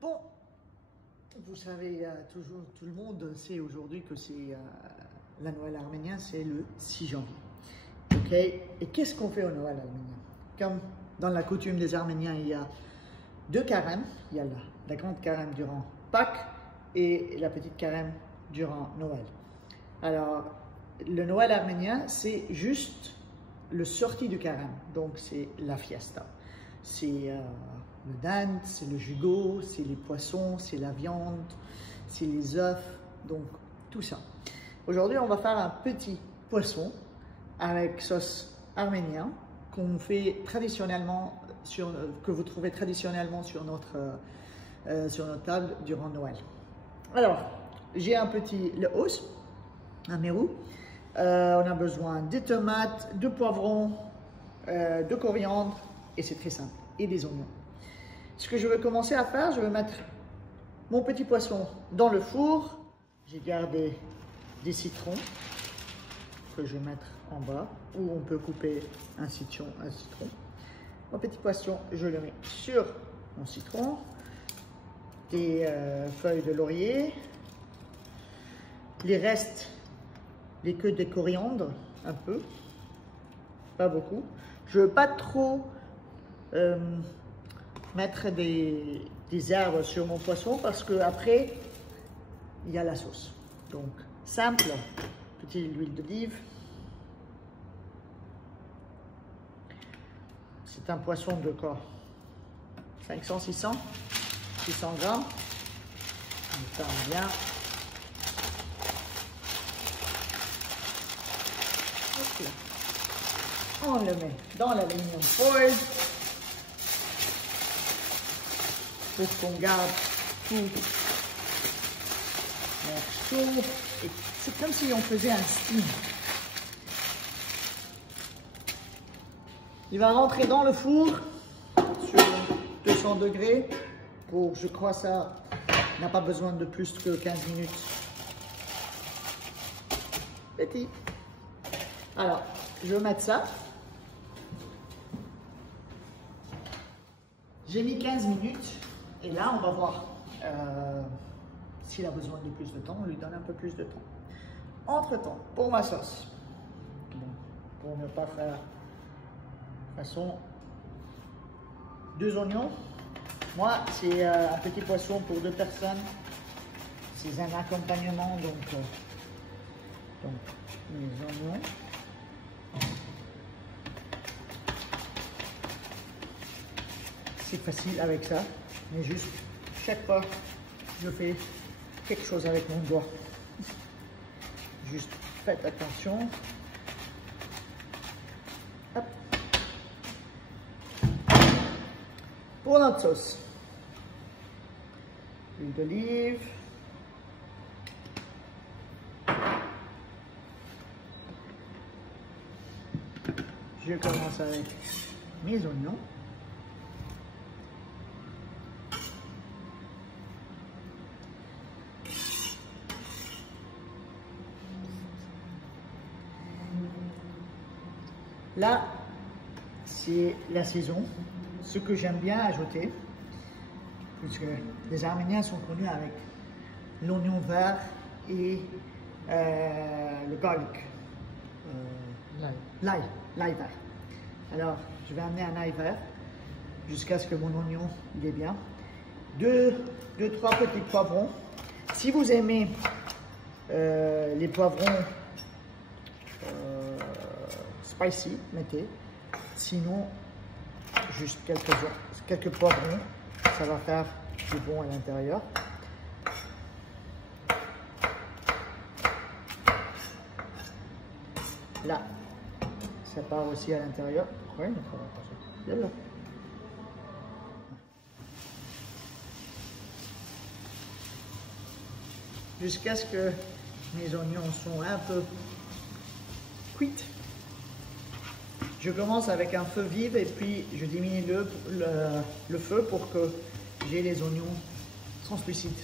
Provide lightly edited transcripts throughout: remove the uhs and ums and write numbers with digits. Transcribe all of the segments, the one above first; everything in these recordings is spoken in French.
Bon, vous savez, toujours, tout le monde sait aujourd'hui que c'est la Noël arménien, c'est le 6 janvier. Ok. Et qu'est-ce qu'on fait au Noël arménien? Comme dans la coutume des Arméniens, il y a deux carèmes. Il y a la grande carême durant Pâques et la petite carême durant Noël. Alors, le Noël arménien, c'est juste le sortie du carême. Donc, c'est la fiesta. C'est le dinde, c'est le jugo, c'est les poissons, c'est la viande, c'est les œufs, donc tout ça. Aujourd'hui, on va faire un petit poisson avec sauce arménienne qu'on fait traditionnellement, que vous trouvez traditionnellement sur notre table durant Noël. Alors, j'ai un petit os, un mérou. On a besoin de tomates, de poivrons, de coriandre, et c'est très simple, et des oignons. Ce que je vais commencer à faire, je vais mettre mon petit poisson dans le four. J'ai gardé des citrons que je vais mettre en bas, ou on peut couper un citron. Mon petit poisson, je le mets sur mon citron, des feuilles de laurier, les restes, les queues de coriandre, un peu, pas beaucoup. Je ne veux pas trop mettre des herbes sur mon poisson parce que après il y a la sauce. Donc simple, petite huile d'olive. C'est un poisson de quoi? 500, 600 grammes. On ferme bien. Hop là. On le met dans l'aluminium foil pour qu'on garde tout l'air chaud. Et c'est comme si on faisait un steam. Il va rentrer dans le four sur 200 degrés pour, je crois, ça n'a pas besoin de plus que 15 minutes. Petit. Alors, je vais mettre ça. J'ai mis 15 minutes et là, on va voir s'il a besoin de plus de temps. On lui donne un peu plus de temps. Entre-temps, pour ma sauce, pour ne pas faire de façon 2 oignons. Moi, c'est un petit poisson pour 2 personnes. C'est un accompagnement, donc les oignons. C'est facile avec ça, mais juste chaque fois je fais quelque chose avec mon doigt. Juste faites attention. Hop. Pour notre sauce, huile d'olive, je commence avec mes oignons. Là, c'est la saison. Ce que j'aime bien ajouter, puisque les Arméniens sont connus avec l'oignon vert et le garlic. L'ail vert. Alors, je vais amener un ail vert jusqu'à ce que mon oignon il est bien. 2-3 petits poivrons. Si vous aimez les poivrons spicy, mettez. Sinon, juste quelques poivrons, ça va faire du bon à l'intérieur. Là, ça part aussi à l'intérieur. Oui, donc ça va passer. Là. Jusqu'à ce que mes oignons sont un peu cuits. Je commence avec un feu vif et puis je diminue le feu pour que j'ai les oignons translucides.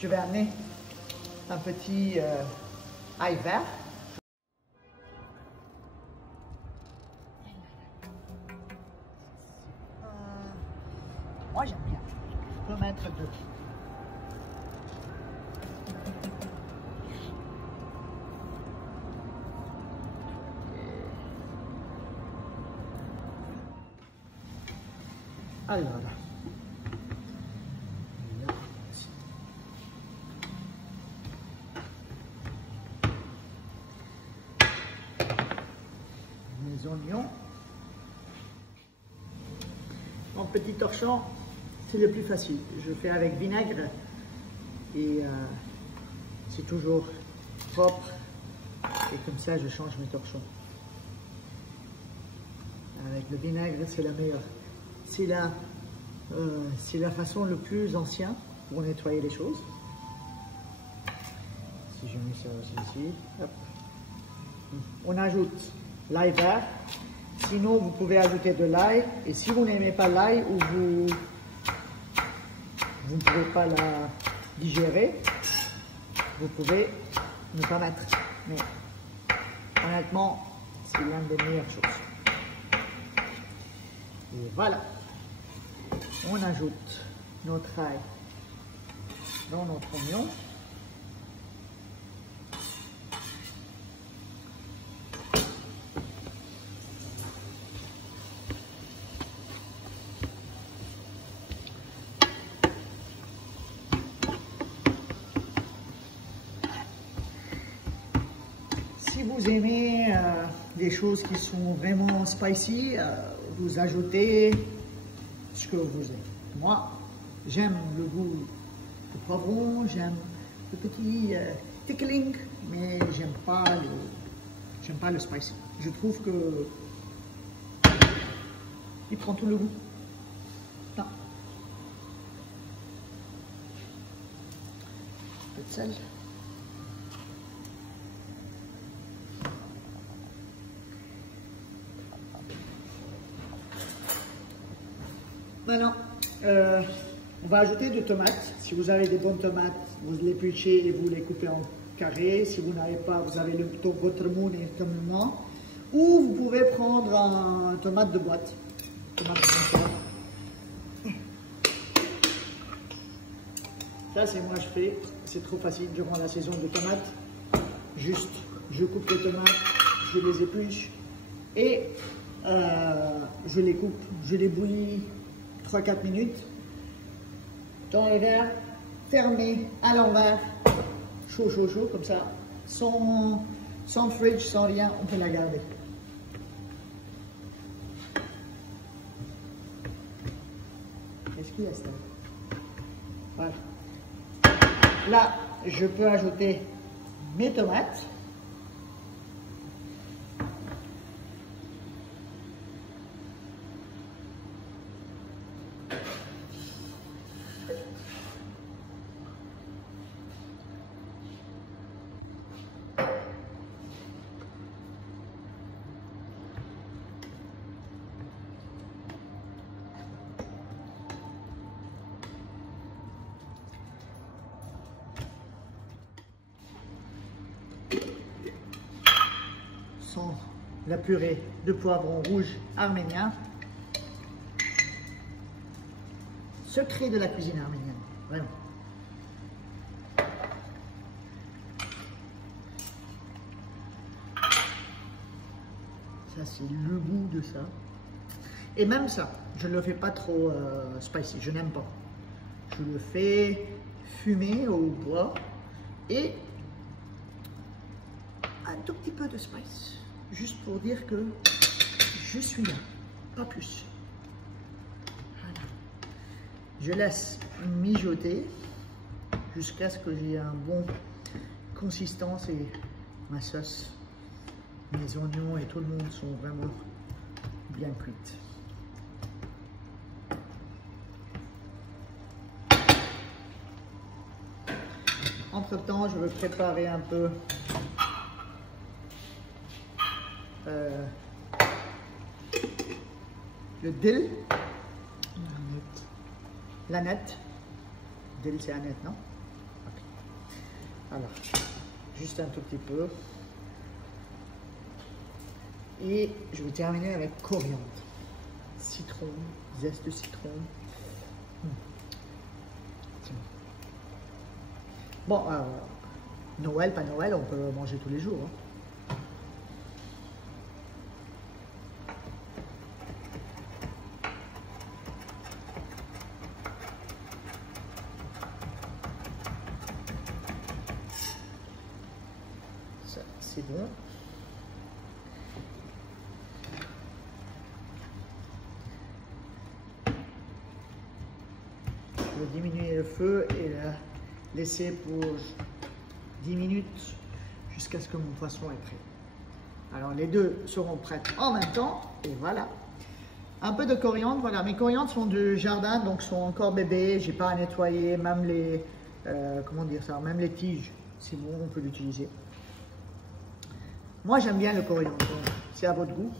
Je vais amener un petit ail vert. Moi, j'aime bien. Je peux mettre 2. Alors, là, mes oignons. En petit torchon, c'est le plus facile. Je fais avec vinaigre et c'est toujours propre. Et comme ça, je change mes torchons. Avec le vinaigre, c'est la meilleure. C'est la façon le plus ancienne pour nettoyer les choses. Si je mets ça aussi ici, hop. On ajoute l'ail vert. Sinon, vous pouvez ajouter de l'ail. Et si vous n'aimez pas l'ail ou vous ne pouvez pas la digérer, vous pouvez ne pas mettre. Mais honnêtement, c'est l'une des meilleures choses. Et voilà. On ajoute notre ail dans notre oignon. Si vous aimez des choses qui sont vraiment spicy, vous ajoutez ce que vous aimez. Moi, j'aime le goût du poivron, j'aime le petit tickling, mais j'aime pas le spicy. Je trouve que il prend tout le goût. Non. Un peu de sel. Maintenant, on va ajouter des tomates. Si vous avez des bonnes tomates, vous les épluchez et vous les coupez en carrés. Si vous n'avez pas, vous avez votre moule comme moi. Ou vous pouvez prendre un tomate de boîte. Tomate comme ça. Ça, c'est moi je fais. C'est trop facile durant la saison de tomates. Juste, je coupe les tomates, je les épluche et je les coupe, je les bouillis 3-4 minutes dans les verres, fermés à l'envers, chaud, comme ça, sans fridge, sans rien, on peut la garder. Qu'est-ce qu'il y a, ça? Voilà. Là, je peux ajouter mes tomates. La purée de poivron rouge arménien. Secret de la cuisine arménienne, vraiment. Ça, c'est le goût de ça. Et même ça, je ne le fais pas trop spicy, je n'aime pas. Je le fais fumer au bois et un tout petit peu de spice. Juste pour dire que je suis là, pas plus. Voilà. Je laisse mijoter jusqu'à ce que j'ai un bon consistance et ma sauce, mes oignons et tout le monde sont vraiment bien cuites. Entre temps, je vais préparer un peu le dill, l'aneth. Dill, c'est aneth, non? Okay. Alors, juste un tout petit peu. Et je vais terminer avec coriandre, citron, zeste de citron, Bon, Noël, pas Noël, on peut manger tous les jours. Hein. Ça, c'est bon. Je vais diminuer le feu et la laisser pour 10 minutes jusqu'à ce que mon poisson est prêt. Alors les deux seront prêts en même temps et voilà. Un peu de coriandre, voilà, mes coriandres sont du jardin donc sont encore bébés, j'ai pas à nettoyer, même les comment dire ça, même les tiges, c'est bon, on peut l'utiliser. Moi j'aime bien le coriandre, c'est à votre goût.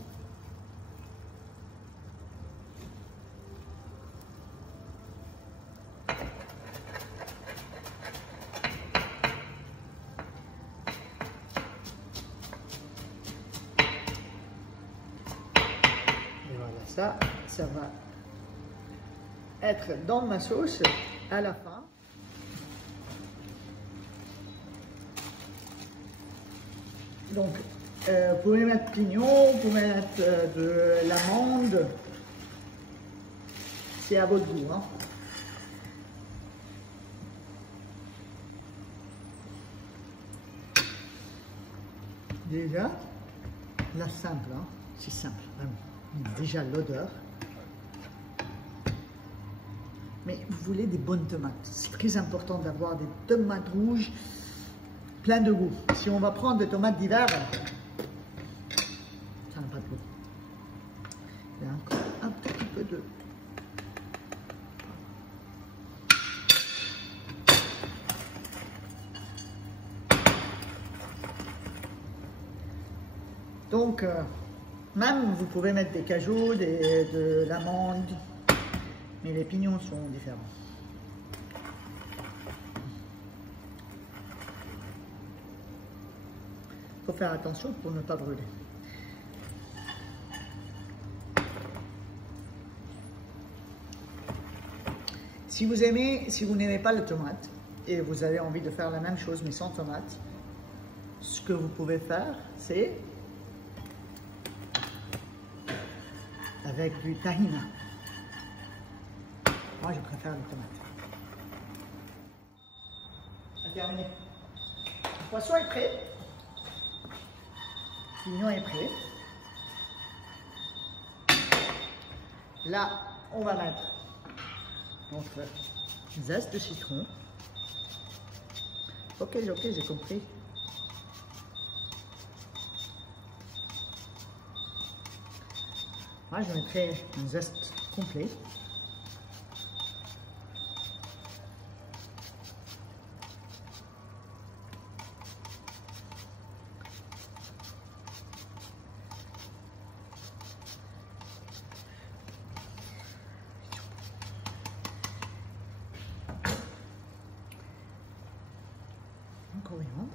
Ça va être dans ma sauce à la fin. Donc, vous pouvez mettre pignon, vous pouvez mettre de l'amande. C'est à votre goût. Hein. Déjà, la simple, hein. C'est simple, vraiment. Déjà l'odeur. Mais vous voulez des bonnes tomates. C'est très important d'avoir des tomates rouges plein de goût. Si on va prendre des tomates d'hiver, ça n'a pas de goût. Il y a encore un petit peu de... Donc, même vous pouvez mettre des cajous, de l'amande, mais les pignons sont différents. Il faut faire attention pour ne pas brûler. Si vous n'aimez pas la tomate et vous avez envie de faire la même chose mais sans tomate, ce que vous pouvez faire, c'est avec du tahina. Moi, je préfère les tomates. Terminé. Le poisson est prêt. Le pignon est prêt. Là, on va mettre notre zeste de citron. Ok, j'ai compris. Moi, je mettrai un zeste complet. Un coriandre.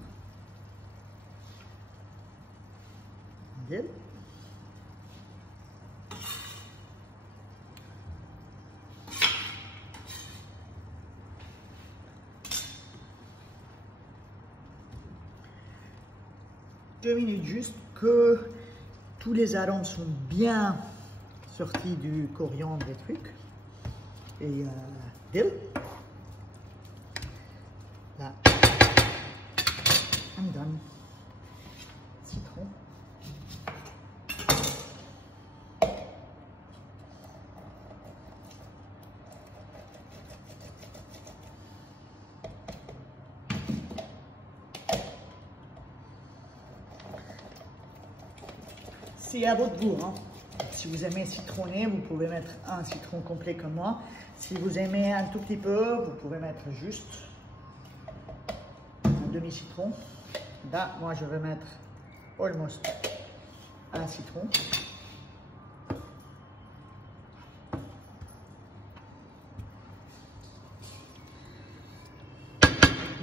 Dill. Deux minutes juste que tous les arômes sont bien sortis du coriandre et trucs. Et dill. Là, I'm done. Citron. C'est à votre goût. Hein. Si vous aimez citronné, vous pouvez mettre un citron complet comme moi. Si vous aimez un tout petit peu, vous pouvez mettre juste un demi-citron. Là, moi, je vais mettre almost un citron.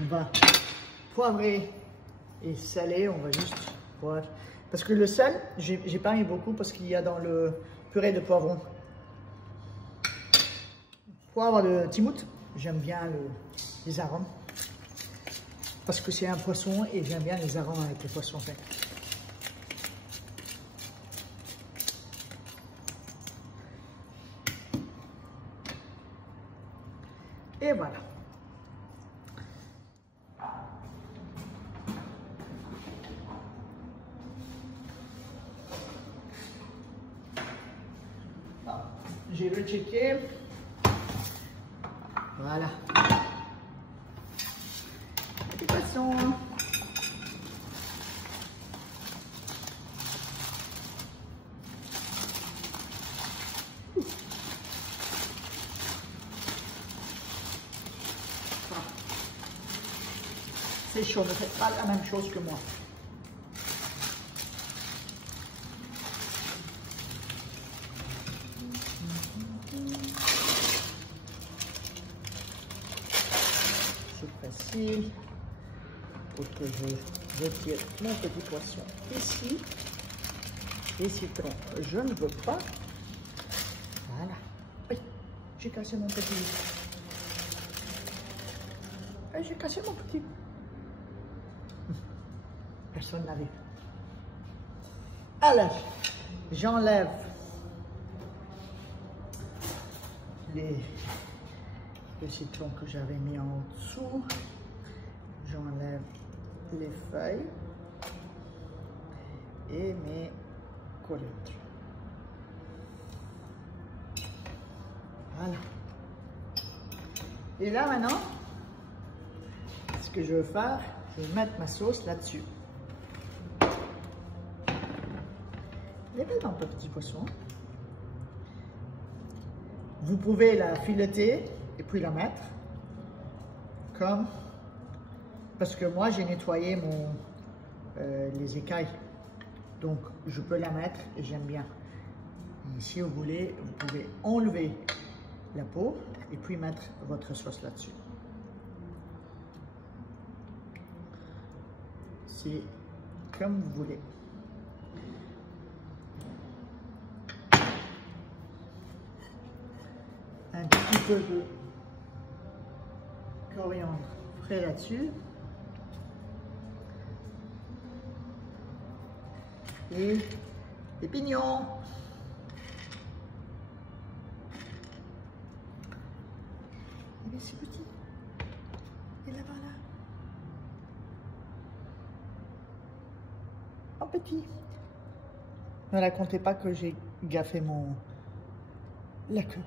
On va poivrer et saler. On va juste poivre. Parce que le sel, j'ai pas mis beaucoup parce qu'il y a dans le purée de poivron. Pour avoir le timout, j'aime bien les arômes. Parce que c'est un poisson et j'aime bien les arômes avec les poissons secs. Et voilà. J'ai rechecké. Voilà. Petit poisson. C'est chaud, ne faites pas la même chose que moi. C'est facile pour que je retire mon petit poisson ici. Les citrons, je ne veux pas. Voilà. Oui, j'ai cassé mon petit. J'ai cassé mon petit. Personne n'a vu. Alors, j'enlève le citron que j'avais mis en dessous. J'enlève les feuilles et mes coriandres. Voilà. Et là maintenant, ce que je veux faire, je vais mettre ma sauce là-dessus. Elle est belle dans le petit poisson. Vous pouvez la fileter et puis la mettre comme, parce que moi j'ai nettoyé les écailles, donc je peux la mettre et j'aime bien. Et si vous voulez, vous pouvez enlever la peau et puis mettre votre sauce là-dessus. C'est comme vous voulez. Un petit peu de coriandre frais là-dessus. Et des pignons. Mais c'est petit. Et là-bas, là. En petit. Ne la comptez pas que j'ai gaffé la queue.